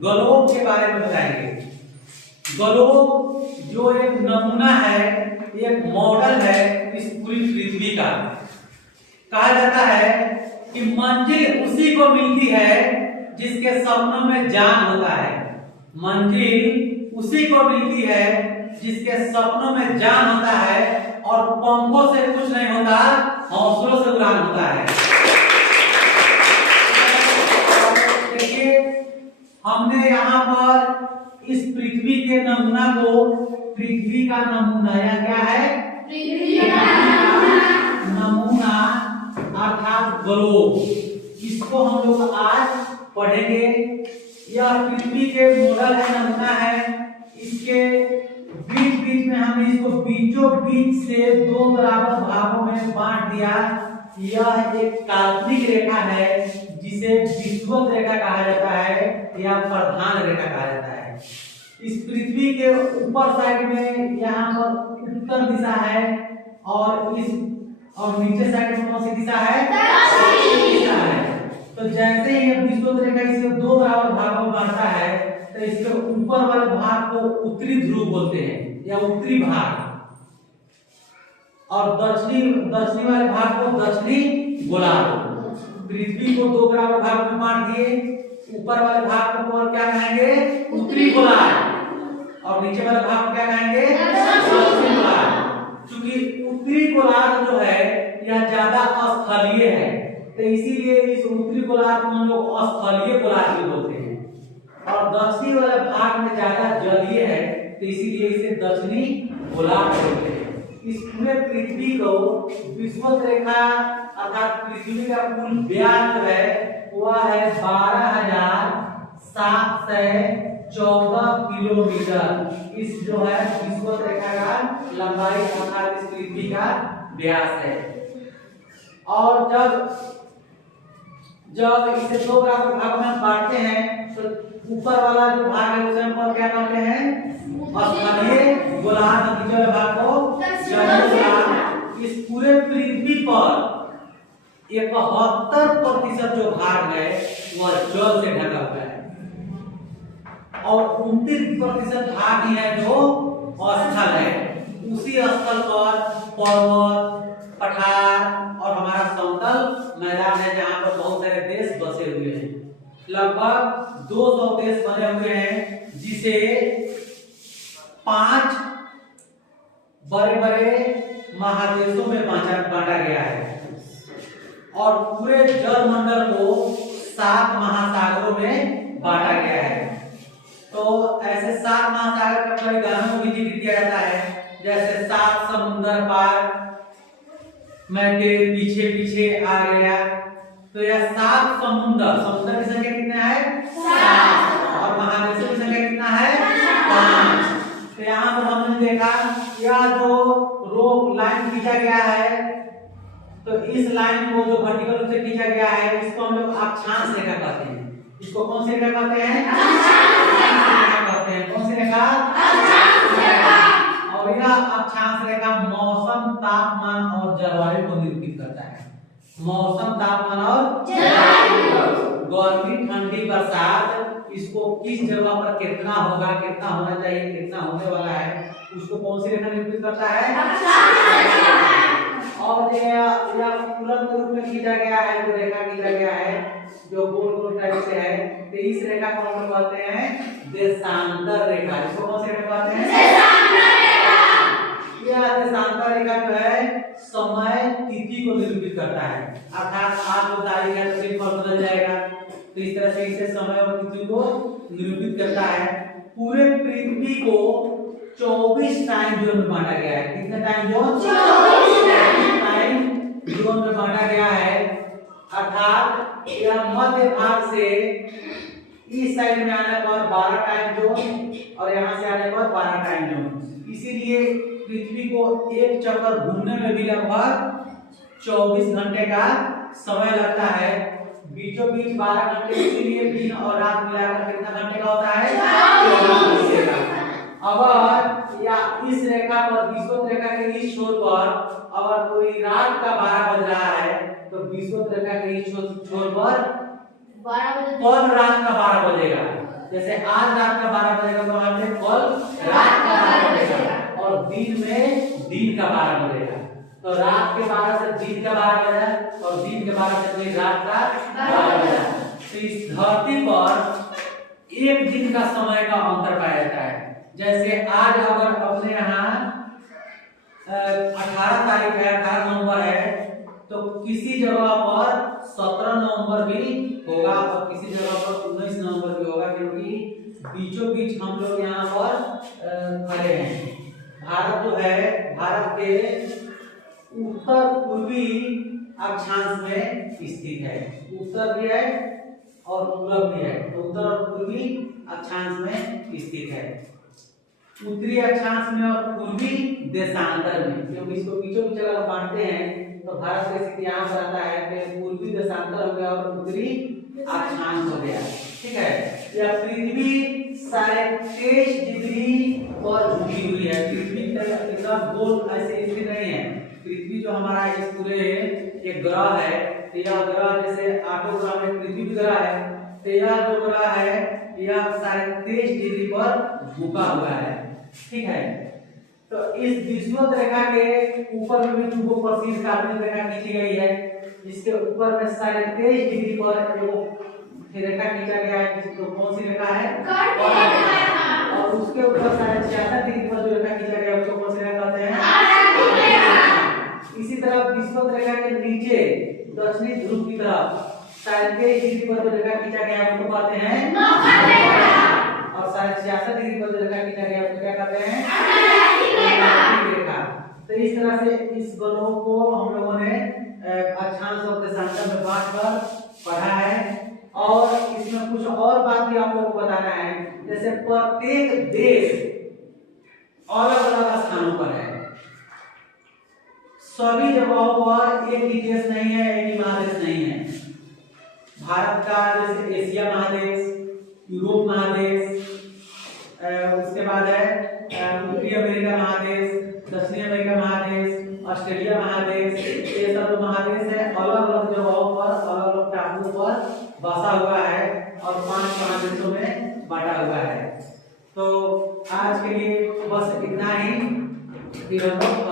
Globe के बारे में बताएंगे। ग्लोब जो एक नमूना है, एक मॉडल है इस पूरी पृथ्वी का। कहा जाता है कि मंजिल उसी को मिलती है जिसके सपनों में जान होता है। मंजिल उसी को मिलती है जिसके सपनों में जान होता है, और पंखों से कुछ नहीं होता, हौसलों से उड़ान होता है। देखिए, हमने यहाँ पर इस पृथ्वी के नमूना को, पृथ्वी का नमूना या क्या है, पृथ्वी का नमूना अर्थात ग्लोब, इसको हम लोग आज पढ़ेंगे। यह पृथ्वी के मॉडल है, नमूना है। इसके बीच बीच में हमने इसको बीचों बीच से दो बराबर भागों में बांट दिया। यह एक काल्पनिक रेखा है जिसे विषुवत रेखा कहा जाता है या प्रधान रेखा कहा जाता है। इस पृथ्वी के ऊपर साइड में यहाँ पर उत्तर दिशा है, और नीचे साइड में कौन सी दिशा है, दक्षिण दिशा है। तो जैसे ही विषुवत रेखा इसे दो बराबर भागों में बांटता है, तो इसके ऊपर वाले भाग को उत्तरी ध्रुव बोलते हैं या उत्तरी भाग, और दक्षिणी वाले भाग को दक्षिणी गोलार्ध। पृथ्वी को दो बराबर भाग में बांट दिए। ऊपर वाले भाग को और क्या कहेंगे, उत्तरी गोलार्ध, और नीचे वाले भाग को क्या कहेंगे, दक्षिणी गोलार्ध। क्योंकि उत्तरी गोलार्ध जो है यह ज्यादा स्थलीय है, तो इसीलिए इस उत्तरी गोलार्ध को हम लोग स्थलीय गोलार्ध भी बोलते हैं, और दक्षिणी वाले भाग में ज्यादा जलीय है, तो इसीलिए इसे दक्षिणी गोलार्ध बोलते हैं। इस पूरे पृथ्वी को विषुवत रेखा अर्थात पृथ्वी का कुल व्यास जो है वह है 12,714 किलोमीटर। इस जो है विषुवत रेखा का लंबाई अर्थात इस पृथ्वी का व्यास है। और जब इसे दो बराबर भागों में बांटते हैं, तो ऊपर वाला जो भाग है उसे हम क्या कहते हैं, स्थलीय गोलार्ध, नीचे वाले भाग को जलीय गोलार्ध। इस पूरे पृथ्वी पर 71% जो भाग है वह जल से ढका हुआ है, और 29% भाग ही है जो स्थल है। उसी स्थल पर पर्वत, पठार और हमारा समतल मैदान है, जहाँ पर बहुत सारे देश बसे हुए हैं। लगभग 200 देश बने हुए हैं, जिसे 5 बड़े बड़े महादेशों में बांटा गया है, और पूरे जल मंडल को 7 महासागरों में बांटा गया है। तो ऐसे 7 महासागर का कई गानों में भी जिक्र किया जाता है, जैसे 7 समुंदर पार मैं तेरे पीछे पीछे आ गया। तो यह 7 समुंदर की संख्या कितना है, 7, और महादेशों की संख्या कितना है, 5। तो यहाँ पर हमने देखा यह जो रोक लाइन खींचा गया है, तो इस लाइन को जो वर्टिकल रूप से खींचा गया है, इसको हम लोग अक्षांश रेखा कहते हैं। इसको कौन सी रेखा कहते हैं, कहते हैं कौन सी रेखा, अक्षांश रेखा। और यह अक्षांश रेखा मौसम, तापमान और जलवायु को निरूपित करता है। मौसम, तापमान और जलवायु, गर्मी, ठंडी, बरसात, इसको किस जगह पर कितना होगा, कितना होना चाहिए, कितना होने वाला है, उसको कौन सी रेखा निरूपित करता है, अक्षांश रेखा। और यह फूलन के रूप में खींचा गया है, जो रेखा खींचा गया है जो गोल गोल टाइप से है, तो इस रेखा को हम लोग कहते हैं देशांतर रेखा। इसको कौन सी रेखा कहते हैं, देशांतर रेखा। यह देशांतर रेखा जो है समय तिथि को निरूपित करता है, अर्थात आज जो तारीख है तो दिन पर बदल जाएगा, तो इस तरह से इसे समय और तिथि को निरूपित करता है। पूरे पृथ्वी को 24 टाइम जोन में बांटा गया है। कितने टाइम जोन, 24 टाइम जोन में बांटा गया है, अर्थात यह मध्य भाग से इस साइड में आने पर 12 टाइम जोन, और यहाँ से आने पर 12 टाइम जोन। इसीलिए पृथ्वी को एक चक्कर घूमने में भी लगभग 24 घंटे का समय लगता है। बीचों बीच 12 घंटे, इसीलिए दिन और रात मिलाकर कितना घंटे का होता है, 24 घंटे का। अगर या इस रेखा पर, विषुवत रेखा के इस छोर पर अगर कोई रात का 12 बज रहा है, तो विषुवत रेखा के इस छोर पर कल रात का 12 बजेगा। जैसे आज रात का 12 बजेगा तो वहां पे कल रात का 12 बजेगा, और दिन में दिन का 12 बजेगा। तो रात के 12 से दिन का 12 बजा, और दिन के 12 से फिर रात का 12 बजा। तो इस धरती पर एक दिन का समय का अंतर पाया जाता है। जैसे आज अगर अपने यहाँ 18 तारीख है, 18 नवंबर है, तो किसी जगह पर 17 नवंबर भी होगा और किसी जगह पर 19 नवंबर भी होगा, क्योंकि बीचों बीच हम लोग यहाँ पर खड़े हैं। भारत जो है, भारत के उत्तर पूर्वी अक्षांश में स्थित है। उत्तर भी है और पूर्व भी है, तो उत्तर और पूर्वी अक्षांश में स्थित है। उत्तरी अक्षांश में और पूर्वी देशांतर में, क्योंकि इसको बीचों बीच अगर बांटते हैं तो भारत का स्थिति यहाँ पर आता है कि पूर्वी देशांतर हो गया और उत्तरी अक्षांश हो गया। ठीक है, यह पृथ्वी 23.5 डिग्री पर झुकी हुई है। पृथ्वी एकदम गोल ऐसे स्थित नहीं है। पृथ्वी जो हमारा इस पूरे एक ग्रह है, तो यह ग्रह जैसे 8 ग्रह में पृथ्वी ग्रह है, तो यह जो ग्रह है यह 23.5 डिग्री पर झुका हुआ है। ठीक है, तो इस विषुवत रेखा के ऊपर में भी तुमको प्रसिद्ध काल्पनिक रेखा खींची गई है। इसके ऊपर में 23.5 डिग्री पर एक रेखा खींचा गया है, तो कौन सी रेखा है? और उसके ऊपर 66 डिग्री पर जो रेखा खींचा गया है उसको कौन सी रेखा कहते हैं? इसी तरह विषुवत रेखा के नीचे दक्षिणी ध्रुव की तरफ 23.5 डिग्री पर जो रेखा खींचा गया है उसको कहते हैं, और 66 डिग्री पर जो रेखा खींचा गया है उसको क्या कहते हैं? रेखा। तो इस तरह से इस ग्रहों को हम लोगों ने अक्षांश और देशांतर में बांटकर पढ़ा है। और इसमें कुछ और बात भी आप लोगों को बताना है। जैसे प्रत्येक देश अलग अलग स्थानों पर है, सभी जगहों पर एक ही देश नहीं है, एक ही महादेश नहीं है। भारत का जैसे एशिया महादेश, यूरोप महादेश, उसके बाद है उत्तरी अमेरिका महादेश, दक्षिणी अमेरिका महादेश, ऑस्ट्रेलिया महादेश, ये सब महादेश है। अलग अलग जगहों पर अलग अलग टापुओं पर बसा हुआ है और 5 महादेशों में बांटा हुआ है। तो आज के लिए बस इतना ही। फिर हम लोग